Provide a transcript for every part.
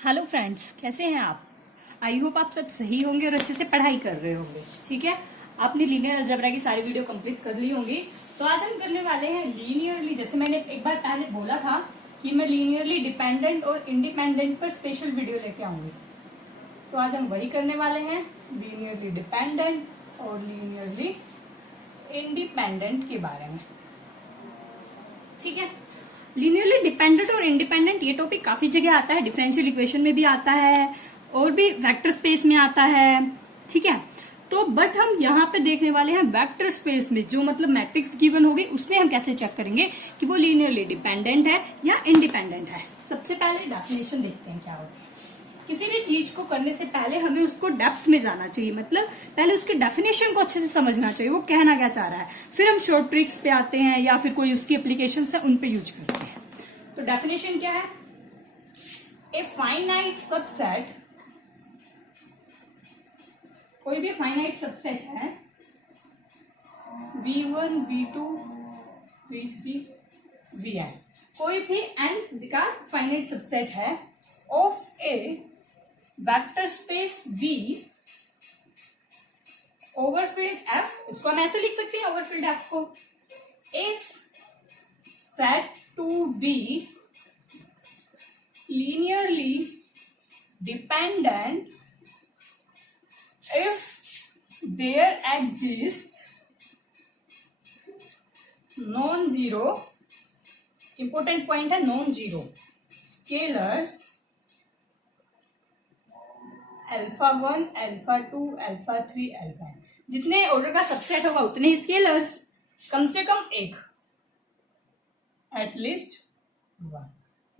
Hello friends, कैसे हैं आप। आई होप आप सब सही होंगे और अच्छे से पढ़ाई कर रहे होंगे। ठीक है, आपने लीनियर अलजेब्रा की सारी वीडियो कंप्लीट कर ली होंगी। तो आज हम करने वाले हैं लीनियरली, जैसे मैंने एक बार पहले बोला था कि मैं लीनियरली डिपेंडेंट और इंडिपेंडेंट पर स्पेशल वीडियो लेके आऊंगी। तो आज हम वही करने वाले हैं, लीनियरली डिपेंडेंट और लीनियरली इंडिपेंडेंट के बारे में। ठीक है, लीनियरली डिपेंडेंट और इंडिपेंडेंट ये टॉपिक काफी जगह आता है, डिफरेंशियल इक्वेशन में भी आता है और भी वेक्टर स्पेस में आता है। ठीक है, तो बट हम यहाँ पे देखने वाले हैं वेक्टर स्पेस में, जो मतलब मैट्रिक्स गिवन होगी उसमें हम कैसे चेक करेंगे कि वो लीनियरली डिपेंडेंट है या इंडिपेंडेंट है। सबसे पहले डेफिनेशन देखते हैं क्या होता है। किसी भी चीज को करने से पहले हमें उसको डेप्थ में जाना चाहिए, मतलब पहले उसके डेफिनेशन को अच्छे से समझना चाहिए, वो कहना क्या चाह रहा है। फिर हम शॉर्ट ट्रिक्स पे आते हैं या फिर कोई उसकी एप्लीकेशन है उन पे यूज करते हैं। तो डेफिनेशन क्या है, ए फाइनाइट सबसेट, कोई भी फाइनाइट सबसेट है V1, V2, V3, Vn, कोई भी n का फाइनाइट सबसेट है of a vector space V over field F, इसको हम ऐसे लिख सकते हैं ओवरफिल्ड F को, is set to be linearly dependent if there exists non-zero, important point है non-zero scalars alpha 1, alpha 2, alpha 3, alpha n, जितने ऑर्डर का सबसेट होगा उतने ही स्केलर्स, कम से कम एक, एटलीस्ट वन,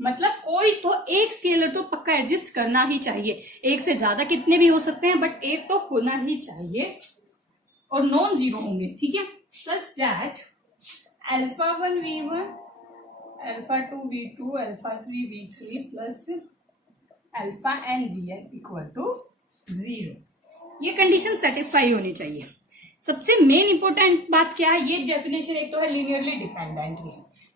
मतलब कोई तो एक स्केलर तो पक्का एडजस्ट करना ही चाहिए। एक से ज्यादा कितने भी हो सकते हैं बट एक तो होना ही चाहिए और नॉन जीरो होंगे। ठीक है, such that alpha 1 V1, alpha 2 V2, alpha 3 V3 plus alpha n Vn equal to 0। ये कंडीशन सेटिस्फाई होनी चाहिए। सबसे मेन इंपॉर्टेंट बात क्या है, ये डेफिनेशन एक तो है लीनियरली डिपेंडेंट की।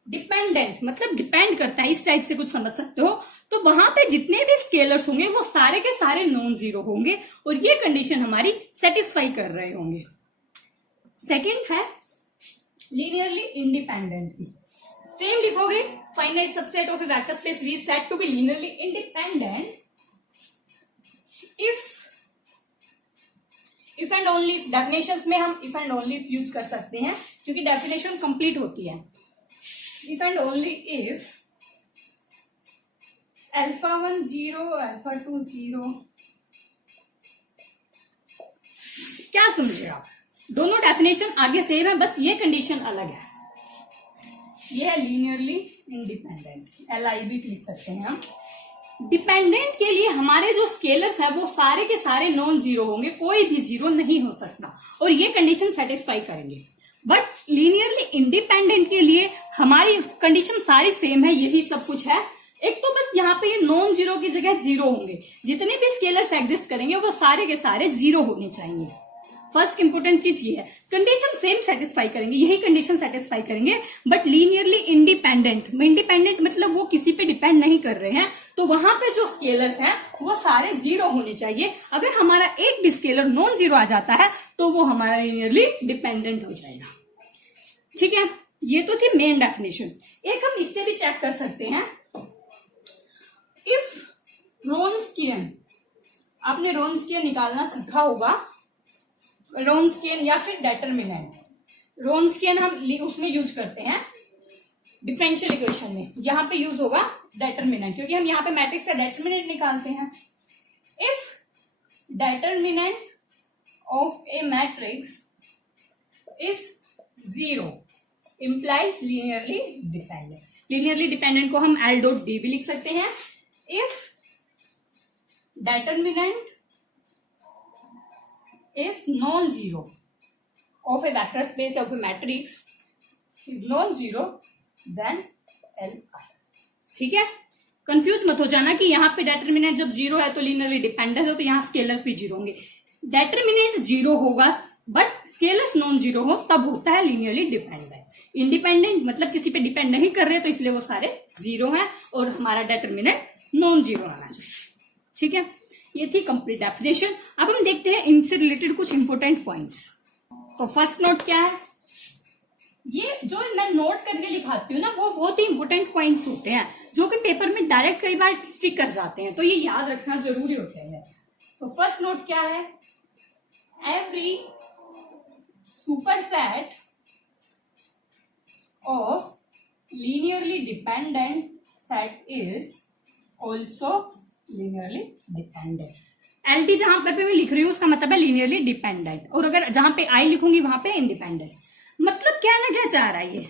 डिपेंडेंट मतलब डिपेंड करता है, इस टाइप से कुछ समझ सकते हो। तो वहां पे जितने भी स्केलर्स होंगे वो सारे के सारे नॉन जीरो होंगे और ये कंडीशन हमारी सेटिस्फाई कर रहे होंगे। सेकंड है लीनियरली इंडिपेंडेंट की, सेम लिखोगे, finite subset of a vector space V is said to be linearly independent if and only, definitions में हम if and only यूज कर सकते हैं क्योंकि डेफिनेशन कंप्लीट होती है। if and only if alpha 1 0, alpha 2 0, क्या समझे आप, दोनों डेफिनेशन आगे सेम है, बस ये कंडीशन अलग है। ये है लीनियरली इंडिपेंडेंट, LIB लिख सकते हैं हम। डिपेंडेंट के लिए हमारे जो स्केलर्स है वो सारे के सारे नॉन जीरो होंगे, कोई भी जीरो नहीं हो सकता और ये कंडीशन सेटिस्फाई करेंगे। बट लीनियरली इंडिपेंडेंट के लिए हमारी कंडीशन सारी सेम है, यही सब कुछ है। एक तो बस यहाँ पे ये नॉन जीरो की जगह जीरो होंगे, जितने भी स्केलर्स एग्जिस्ट करेंगे वो सारे के सारे जीरो होने चाहिए। फर्स्ट इंपोर्टेंट चीज ये है, कंडीशन सेम सेटिस्फाई करेंगे, यही कंडीशन सेटिस्फाई करेंगे। बट लीनियरली इंडिपेंडेंट, इंडिपेंडेंट मतलब वो किसी पे डिपेंड नहीं कर रहे हैं, तो वहां पे जो स्केलर्स हैं वो सारे जीरो होने चाहिए। अगर हमारा एक भी स्केलर नॉन जीरो आ जाता है तो वो हमारा लीनियरली डिपेंडेंट हो जाएगा। ठीक है, ये तो थी मेन डेफिनेशन। एक हम इससे भी चेक कर सकते हैं, इफ रोन्स्कियन, आपने रोन्स्कियन निकालना सीखा होगा, रोन्स्कियन या फिर डेटर्मिनेंट। रोन्स्कियन हम उसमें यूज करते हैं डिफरेंशियल इक्वेशन में, यहां पे यूज होगा डेटर्मिनेंट क्योंकि हम यहाँ पे मैट्रिक्स से डेटर्मिनेंट निकालते हैं। If determinant of A matrix is 0 implies linearly dependent, linearly dependent को हम L dot D भी लिख सकते हैं। if determinant is non-zero of a vector space of a matrix is non-zero then Li। ठीक है, कंफ्यूज मत हो जाना कि यहाँ पे डेटर्मिनेंट जब जीरो है तो लीनियरली डिपेंडेंट है, तो यहाँ स्केलर्स भी जीरो होंगे। डेटर्मिनेंट जीरो होगा बट स्केलर्स नॉन जीरो हो तब होता है लीनियरली डिपेंडेंट। इंडिपेंडेंट मतलब किसी पे डिपेंड नहीं कर रहे, तो इसलिए वो सारे जीरो हैं और हमारा डेटर्मिनेंट नॉन जीरो आना चाहिए। ठीक है, ये थी कंप्लीट डेफिनेशन। अब हम देखते हैं इनसे रिलेटेड कुछ इंपोर्टेंट पॉइंट्स। तो फर्स्ट नोट क्या है, ये जो मैं नोट करके लिखाती हूँ ना, वो बहुत ही इंपोर्टेंट पॉइंट्स होते हैं जो कि पेपर में डायरेक्ट कई बार स्टिक कर जाते हैं, तो ये याद रखना जरूरी होता है। तो फर्स्ट नोट क्या है, every superset of linearly dependent set is also linearly dependent। LD जहां पर पे मैं लिख रही हूं उसका मतलब है लीनियरली डिपेंडेंट, और अगर जहां पे आई लिखूंगी वहां पे इंडिपेंडेंट। मतलब क्या ना क्या चाह रहा है, ये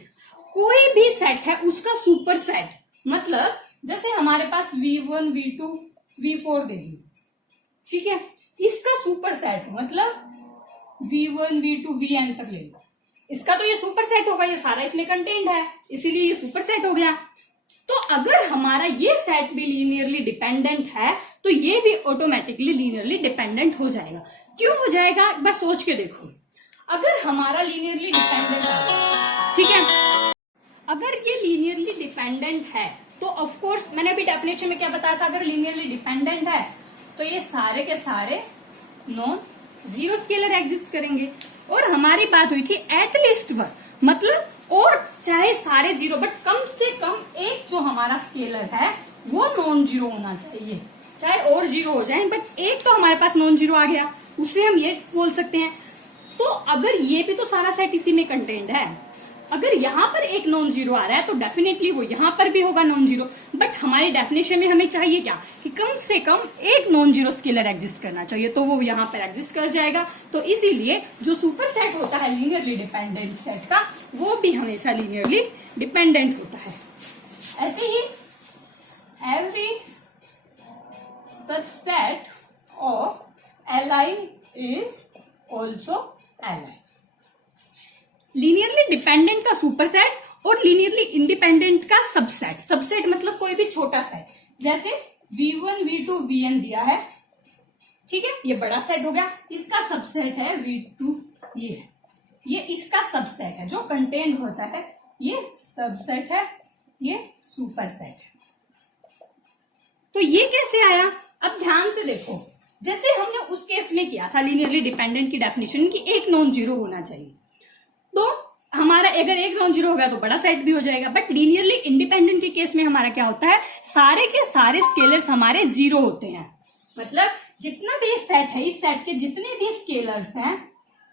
कोई भी सेट है उसका सुपर सेट, मतलब जैसे हमारे पास V1 V2 V4 दे दी, ठीक है, इसका सुपर सेट मतलब V1 V2 Vn तक ले लो, इसका तो ये सुपर सेट होगा, ये सारा इसमें कंटेंट है, इसीलिए ये सुपर सेट हो गया। तो अगर हमारा ये सेट भी लीनियरली डिपेंडेंट है तो ये भी ऑटोमेटिकली लीनियरली डिपेंडेंट हो जाएगा। क्यों हो जाएगा, एक बार सोच के देखो। अगर हमारा लीनियरली डिपेंडेंट है, ठीक है, अगर ये लीनियरली डिपेंडेंट है तो ऑफ कोर्स मैंने अभी डेफिनेशन में क्या बताया था, अगर लीनियरली डिपेंडेंट है तो ये सारे के सारे नॉन जीरो स्केलर एग्जिस्ट करेंगे। और हमारी बात हुई थी एट लीस्ट वन, मतलब और चाहे सारे जीरो, बट कम से कम एक जो हमारा स्केलर है वो नॉन जीरो होना चाहिए, चाहे और जीरो हो जाए बट एक तो हमारे पास नॉन जीरो आ गया, उसे हम ये बोल सकते हैं। तो अगर ये भी तो सारा सेट इसी में कंटेंट है, अगर यहाँ पर एक नॉन जीरो आ रहा है तो डेफिनेटली वो यहाँ पर भी होगा नॉन जीरो। बट हमारी डेफिनेशन में हमें चाहिए क्या, कि कम से कम एक नॉन जीरो स्केलर एग्जिस्ट करना चाहिए, तो वो यहाँ पर एग्जिस्ट कर जाएगा। तो इसीलिए जो सुपर सेट होता है लीनियरली डिपेंडेंट सेट का, वो भी हमेशा लीनियरली डिपेंडेंट होता है। ऐसे ही every subset of Li is also Li। Linearly dependent का सुपर सेट और लीनियरली इंडिपेंडेंट का सबसेट। सबसेट मतलब कोई भी छोटा सेट, जैसे V1 V2 Vn दिया है, ठीक है, ये बड़ा सेट हो गया, इसका सबसेट है V2, ये है, ये इसका सबसेट है जो कंटेंट होता है, ये सबसेट है, ये सुपर सेट है। तो ये कैसे आया, अब ध्यान से देखो, जैसे हमने उस केस में किया था लीनियरली डिपेंडेंट की डेफिनेशन की एक नॉन जीरो होना चाहिए, तो हमारा अगर एक नॉन जीरो हो गया तो बड़ा सेट भी हो जाएगा। बट लीनियरली इंडिपेंडेंट के केस में हमारा क्या होता है, सारे के सारे स्केलर्स हमारे जीरो होते हैं, मतलब जितना भी सेट है, इस सेट के जितने भी स्केलर्स हैं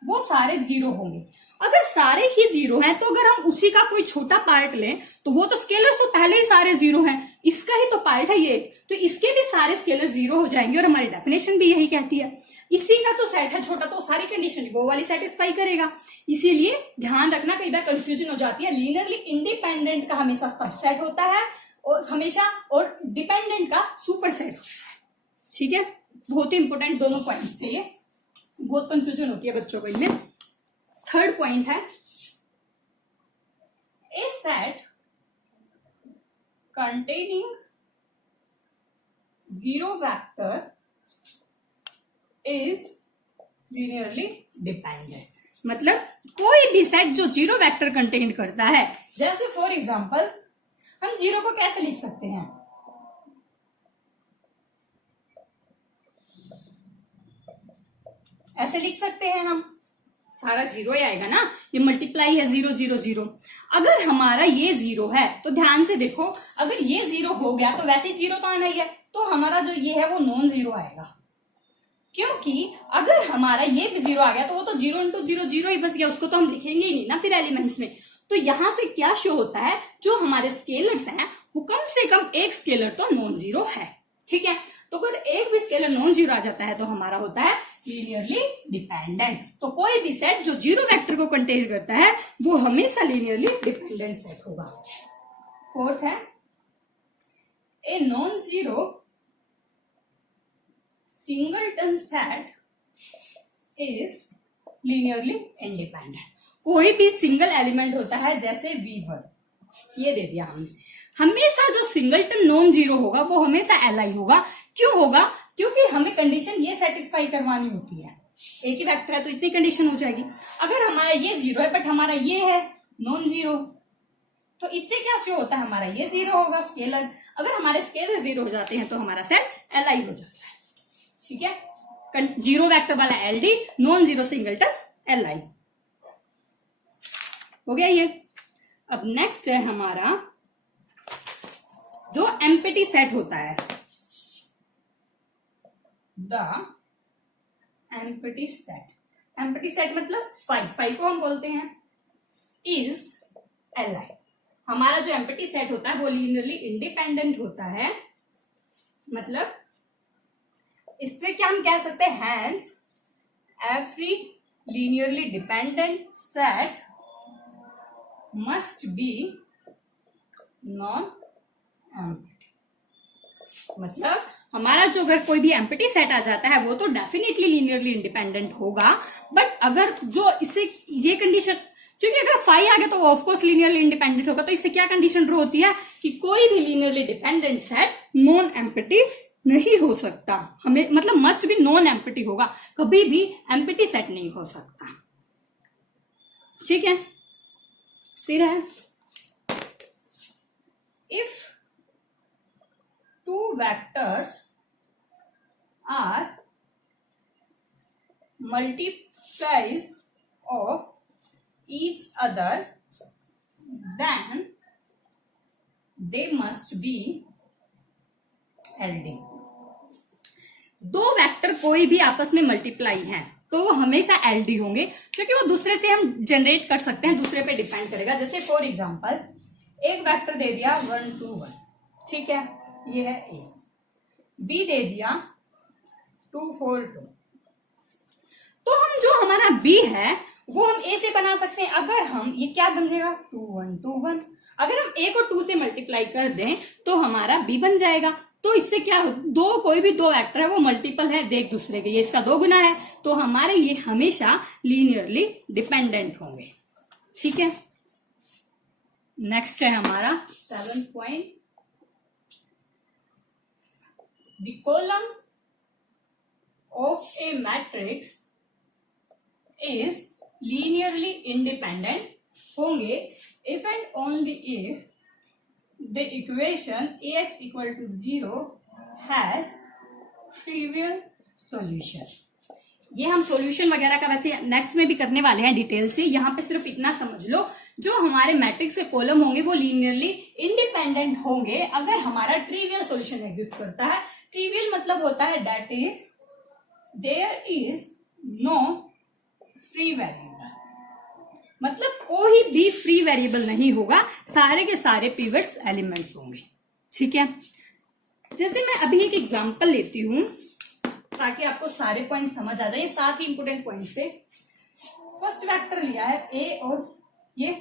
वो सारे जीरो होंगे। अगर सारे ही जीरो हैं तो अगर हम उसी का कोई छोटा पार्ट लें तो वो तो स्केलर्स तो पहले ही सारे जीरो हैं, इसका ही तो पार्ट है ये, तो इसके भी सारे स्केलर जीरो हो जाएंगे। और हमारी डेफिनेशन भी यही कहती है, इसी का तो सेट है छोटा, तो सारी कंडीशन वो वाली सेटिस्फाई करेगा। इसीलिए ध्यान रखना, कई बार कंफ्यूजन हो जाती है, लीनियरली इंडिपेंडेंट का हमेशा सबसेट होता है और हमेशा, और डिपेंडेंट का सुपर सेट होता है, ठीक है। बहुत ही इंपॉर्टेंट दोनों पॉइंट्स थे ये, बहुत कंफ्यूजन होती है बच्चों को इनमें। थर्ड पॉइंट है, a set containing zero vector is linearly dependent, मतलब कोई भी सेट जो जीरो वेक्टर कंटेन करता है, जैसे फॉर एग्जांपल हम जीरो को कैसे लिख सकते हैं, ऐसे लिख सकते हैं हम, सारा जीरो ही आएगा ना, ये मल्टीप्लाई है 0 0 0। अगर हमारा ये जीरो है तो ध्यान से देखो, अगर ये जीरो हो गया तो वैसे जीरो तो आना ही है, तो हमारा जो ये है वो नॉन जीरो आएगा, क्योंकि अगर हमारा ये भी जीरो आ गया तो वो तो 0 इंटू 0 0 ही बच गया, उसको तो हम लिखेंगे ही नहीं ना फिर एलिमेंट्स में। तो यहां से क्या शो होता है, जो हमारे स्केलर्स हैं वो कम से कम एक स्केलर तो नॉन जीरो है, ठीक है। तो अगर एक भी स्केलर नॉन जीरो आ जाता है तो हमारा होता है लीनियरली डिपेंडेंट। तो कोई भी सेट जो जीरो वेक्टर को कंटेन करता है वो हमेशा लीनियरली डिपेंडेंट सेट होगा। फोर्थ है, a non zero singleton set is linearly independent. कोई भी सिंगल एलिमेंट होता है, जैसे V1 ये दे दिया हमने, हमेशा जो सिंगलटन नॉन जीरो होगा वो हमेशा Li होगा। क्यों होगा, क्योंकि हमें कंडीशन ये सेटिस्फाई करवानी होती है, एक ही वेक्टर है तो इतनी कंडीशन हो जाएगी। अगर हमारा ये जीरो है बट हमारा ये है नॉन जीरो, तो इससे क्या शो होता है, हमारा ये 0 होगा स्केलर। अगर हमारे स्केलर 0 हो जाते हैं तो हमारा सेट Li हो जाता है। ठीक है, जीरो वेक्टर वाला LD, non zero singleton Li हो गया ये। अब नेक्स्ट है हमारा जो एम्प्टी सेट होता है, the empty set. Empty set मतलब फाइव को हम बोलते हैं इज Li। हमारा जो एम्प्टी सेट होता है वो लीनियरली इंडिपेंडेंट होता है, मतलब इससे क्या हम कह सकते हैं, hence every linearly dependent set must be non empty. मतलब हमारा जो अगर कोई भी एम्प्टी सेट आ जाता है वो तो डेफिनेटली लीनियरली इंडिपेंडेंट होगा, बट अगर जो इससे ये कंडीशन, क्योंकि अगर फाई आ गया तो ऑफकोर्स लीनियरली इंडिपेंडेंट होगा, तो इससे क्या कंडीशन ड्रॉ होती है कि कोई भी linearly dependent set non empty नहीं हो सकता। हमें मतलब मस्ट भी नॉन एम्प्टी होगा, कभी भी एम्प्टी सेट नहीं हो सकता। ठीक है, फिर है if two vectors are multiples of each other, then they must be LD। दो वेक्टर कोई भी आपस में मल्टीप्लाई हैं तो वो हमेशा LD होंगे, क्योंकि वो दूसरे से हम जनरेट कर सकते हैं, दूसरे पे डिपेंड करेगा। जैसे फॉर एग्जांपल एक वेक्टर दे दिया 1 2 1, ठीक है, ये है A। B दे दिया 2 4 2, तो हम जो हमारा B है वो हम A से बना सकते हैं। अगर हम ये क्या बन जाएगा 2 1 2 1, अगर हम A को 2 से मल्टीप्लाई कर दें तो हमारा B बन जाएगा। तो इससे क्या हो, दो कोई भी दो वेक्टर है वो मल्टीपल है एक दूसरे के, ये इसका 2 गुना है, तो हमारे ये हमेशा लीनियरली डिपेंडेंट होंगे। ठीक है, नेक्स्ट है हमारा 7 point, the column of a matrix is linearly independent होंगे if and only if the equation ax equal to 0 has trivial solution। ये हम सॉल्यूशन वगैरह का वैसे नेक्स्ट में भी करने वाले हैं डिटेल से, यहाँ पे सिर्फ इतना समझ लो, जो हमारे मैट्रिक्स के कॉलम होंगे वो लीनियरली इंडिपेंडेंट होंगे अगर हमारा ट्रिवियल सॉल्यूशन एग्जिस्ट करता है। ट्रिवियल मतलब होता है that is there is no free variable, मतलब कोई भी फ्री वेरिएबल नहीं होगा, सारे के सारे पिवट्स एलिमेंट्स होंगे। ठीक है, जैसे मैं अभी एक एग्जांपल लेती हूं ताकि आपको सारे पॉइंट समझ आ जाए, 7 ही इंपोर्टेंट पॉइंट से। फर्स्ट वेक्टर लिया है ए और ये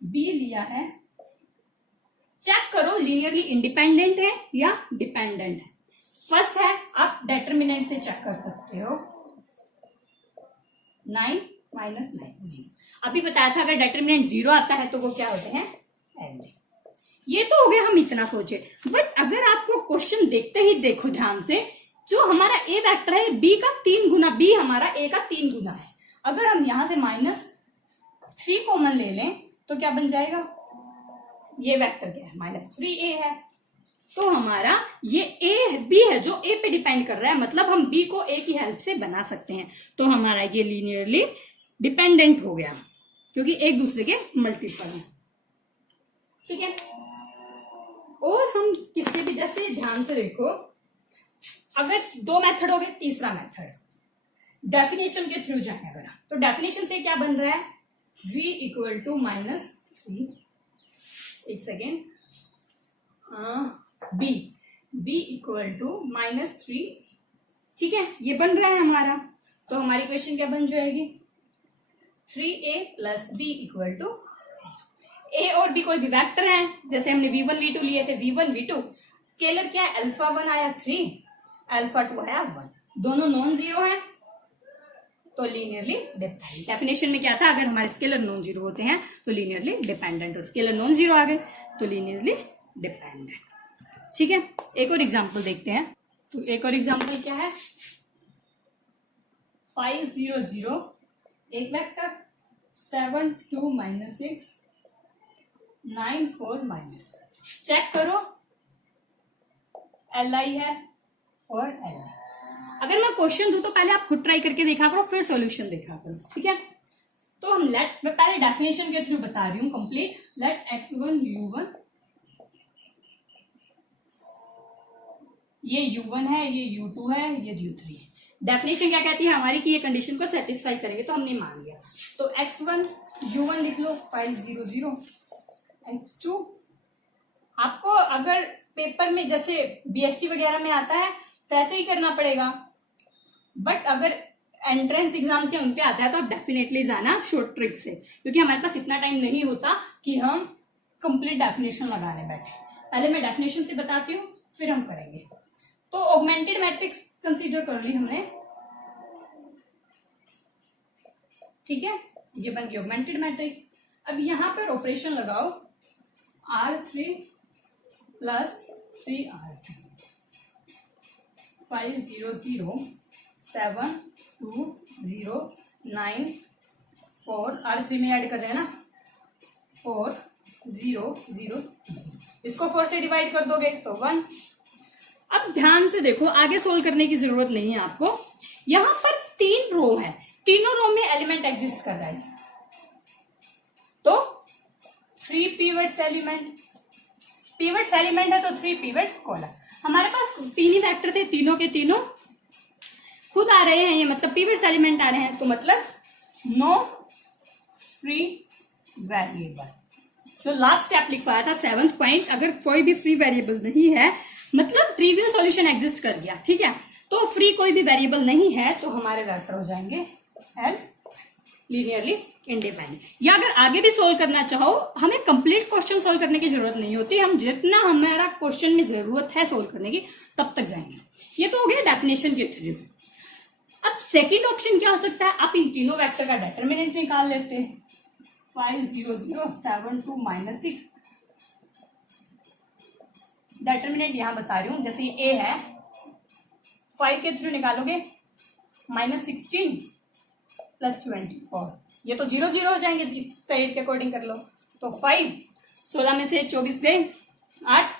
बी लिया है, चेक करो लीनियरली इंडिपेंडेंट है या डिपेंडेंट है। फर्स्ट है, आप डेटर्मिनेंट से चेक कर सकते हो, 9 माइनस 9 0। अभी बताया था अगर डेटर्मिनेंट 0 आता है तो वो क्या होते हैं LD। ये तो हो गया, हम इतना सोचे, बट अगर आपको क्वेश्चन देखते ही देखो ध्यान से, जो हमारा ए वेक्टर है बी का 3 गुना, बी हमारा ए का 3 गुना है। अगर हम यहां से -3 कॉमन ले लें तो क्या बन जाएगा, ये वेक्टर क्या है -3a है, तो हमारा ये ए बी है जो ए पे डिपेंड कर रहा है, मतलब हम बी को ए की हेल्प से बना सकते हैं, तो हमारा ये लीनियरली डिपेंडेंट हो गया क्योंकि एक दूसरे के मल्टीपल है। ठीक है, और हम किससे भी, जैसे ध्यान से देखो, अगर 2 मेथड हो गए, तीसरा मेथड डेफिनेशन के थ्रू जाए अगर, तो डेफिनेशन से क्या बन रहा है, v इक्वल टू -3, एक सेकेंड, b इक्वल टू -3। ठीक है, ये बन रहा है हमारा, तो हमारी क्वेश्चन क्या बन जाएगी, 3a plus b equal to 0। a और b कोई भी वेक्टर है, जैसे हमने v1 v2 लिए थे, v1 v2, स्केलर क्या है, अल्फा 1 आया 3, अल्फा 2 आया 1, दोनों नॉन जीरो है तो लीनियरली डिपेंडेंट। डेफिनेशन में क्या था, अगर हमारे स्केलर नॉन जीरो होते हैं तो लीनियरली डिपेंडेंट, और स्केलर नॉन जीरो आ गए तो लीनियरली डिपेंडेंट। ठीक है, एक और एग्जांपल देखते हैं, तो एक और एग्जांपल क्या है, 5 0 0 एक वेक्टर, 7 2 -6 9 4 माइनस, चेक करो LI है और LI। अगर मैं क्वेश्चन दूं तो पहले आप खुद ट्राई करके देखा करो, फिर सॉल्यूशन देखा करो, ठीक है। तो हम मैं पहले डेफिनेशन के थ्रू बता रही हूं कंप्लीट। लेट x1 u1, ये u1 है, ये u2 है, ये u3 है। डेफिनेशन क्या कहती है हमारी कि ये कंडीशन को सेटिस्फाई करेंगे, तो हमने मान लिया। तो x1 u1 लिख लो, 5 0 0। x2 आपको अगर पेपर में जैसे BSc वगैरह में आता है तो ऐसे ही करना पड़ेगा, बट अगर एंट्रेंस एग्जाम से उनपे आता है तो आप डेफिनेटली जाना शॉर्ट ट्रिक से, क्योंकि हमारे पास इतना टाइम नहीं होता कि हम कंप्लीट डेफिनेशन लगाने बैठे। पहले मैं डेफिनेशन से बताती हूँ, फिर हम करेंगे। तो ऑगमेंटेड मैट्रिक्स कंसीडर कर ली हमने, ठीक है, ये बन गई ऑगमेंटेड मैट्रिक्स। अब यहां पर ऑपरेशन लगाओ, R3 प्लस 3R2, 5 0 0 7 2 0 9 4, R3 में ऐड कर रहे हैं ना, 4 0 0 0। इसको 4 से डिवाइड कर दोगे तो 1। अब ध्यान से देखो, आगे सोल्व करने की जरूरत नहीं है आपको। यहां पर 3 रो है, तीनों रो में एलिमेंट एग्जिस्ट कर रहा है, तो 3 पिवट्स एलिमेंट, पिवट्स एलिमेंट है तो 3 पिवट्स कॉलम। हमारे पास 3 ही वेक्टर थे, तीनों के तीनों खुद आ रहे हैं, ये मतलब पिवट्स एलिमेंट आ रहे हैं, तो मतलब नो फ्री वेरिएबल। जो लास्ट स्टेप लिखवाया था 7th पॉइंट, अगर कोई भी फ्री वेरिएबल नहीं है मतलब ट्रिवियल सॉल्यूशन एग्जिस्ट कर गया, ठीक है, तो फ्री कोई भी वेरिएबल नहीं है तो हमारे वेक्टर हो जाएंगे एल लीनियरली इंडिपेंडेंट। या अगर आगे भी सोल्व करना चाहो, हमें कंप्लीट क्वेश्चन सोल्व करने की जरूरत नहीं होती, हम जितना हमारा क्वेश्चन में जरूरत है सोल्व करने की तब तक जाएंगे। ये तो हो गया डेफिनेशन के थ्रू। अब सेकंड ऑप्शन क्या हो सकता है, आप इन तीनों वेक्टर का डिटरमिनेंट निकाल लेते हैं, 5 0 0 7 2 -6। डिटरमिनेंट यहां बता रही हूं, जैसे ये A है, 5 के थ्रू निकालोगे -16 प्लस 24, ये तो 0 0 हो जाएंगे, इस साइड के अकॉर्डिंग कर लो। तो 5 16 में से 24 गए, 8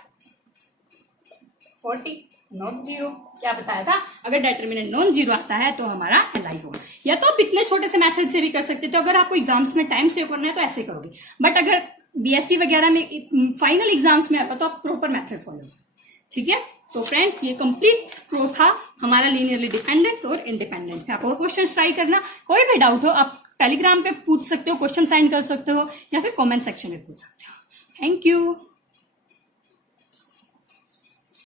40 नॉट 0। क्या बताया था, अगर डिटरमिनेंट नॉन जीरो आता है तो हमारा LI होगा। या तो आप इतने छोटे से मेथड से भी कर सकते थे, अगर आपको एग्जाम्स में टाइम सेव करना है तो ऐसे करोगे, बट अगर BSc वगैरह में फाइनल एग्जाम्स में आता तो आप प्रॉपर मेथड फॉलो, ठीक है। तो फ्रेंड्स, ये कंप्लीट प्रो था हमारा लीनियरली डिपेंडेंट और इंडिपेंडेंट। आप और क्वेश्चन ट्राई करना, कोई भी डाउट हो आप टेलीग्राम पे पूछ सकते हो, क्वेश्चन सेंड कर सकते हो, या फिर कमेंट सेक्शन में पूछ सकते हो। Thank you.